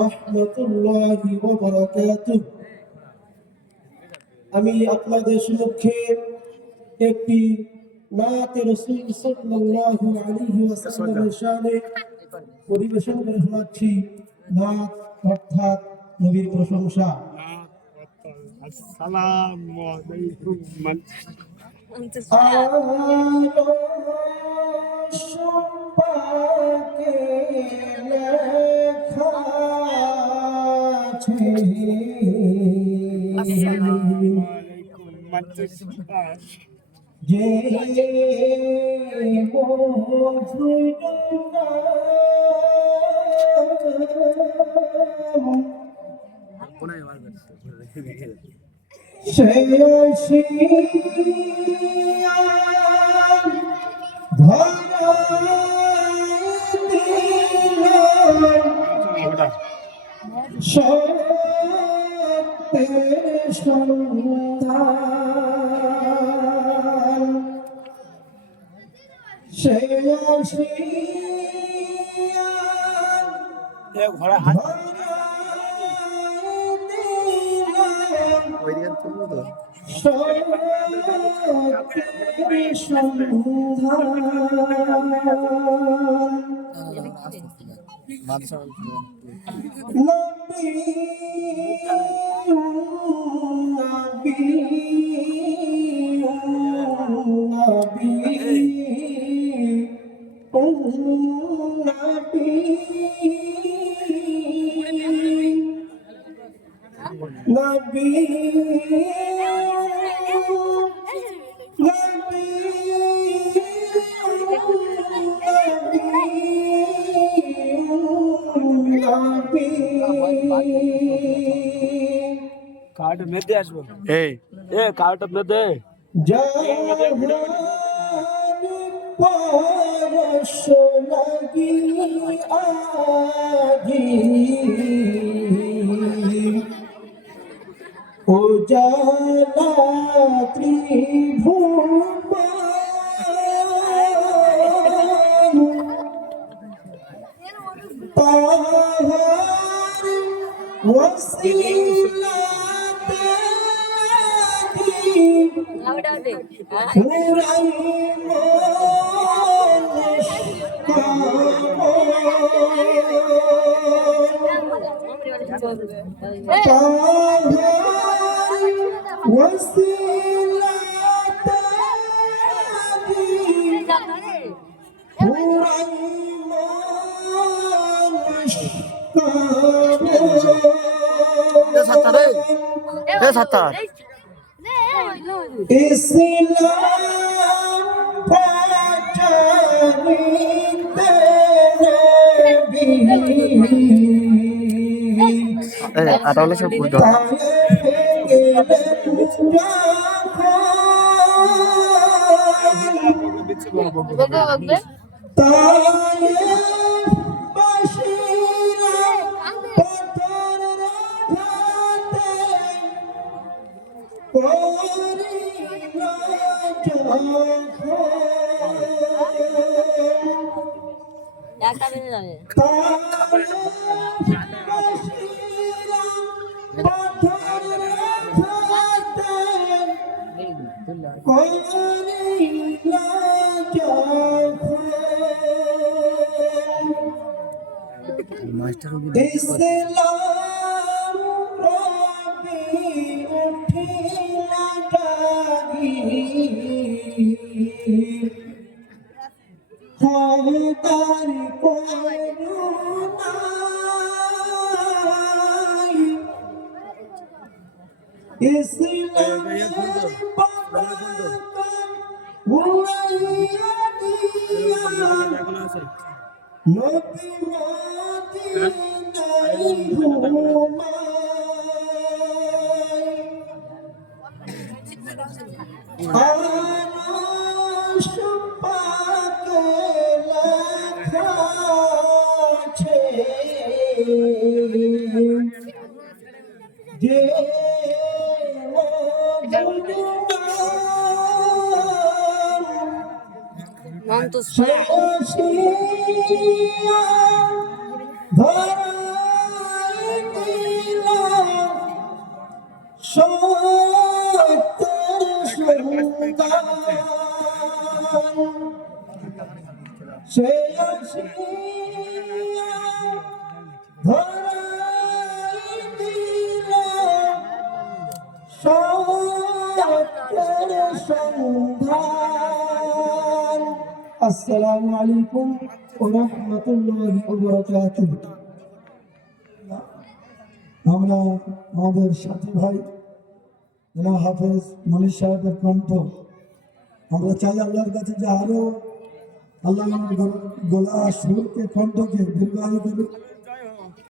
রাহমাতুল্লাহি ওয়া বারাকাতুহু। আমি আপনাদের সম্মুখে একটি নাতে রাসূল সাল্লাল্লাহু আলাইহি ওয়াসাল্লামের শানে পরিবেশন করে শোনাচ্ছি। নাত অর্থাৎ নবীর প্রশংসা। আসসালামু আলাইকুম পাকে লেখা আছে যে ঘোড়া হাত कार्ड में दे आसबो ए कार्ड में दे परश लगी आजी उजाला त्रिभुवन ताहर वसीला আটালে সব বুঝতে মাস্টার ধরাই দিল সত্যের সন্ধান সে আসিয়া ধরাই দিল সত্যের সন্ধান। আসসালামু আলাইকুম ওয়া রাহমাতুল্লাহি ওয়া বারাকাতুহু। আমরা আমাদের সাথী ভাই জনাব হাফেজ মনির সাহেবের কণ্ঠ আমরা চাই আল্লাহর কাছে যে আরো আল্লাহ আমার গলা সুরকে কণ্ঠকে দীর্ঘায়ু করুক।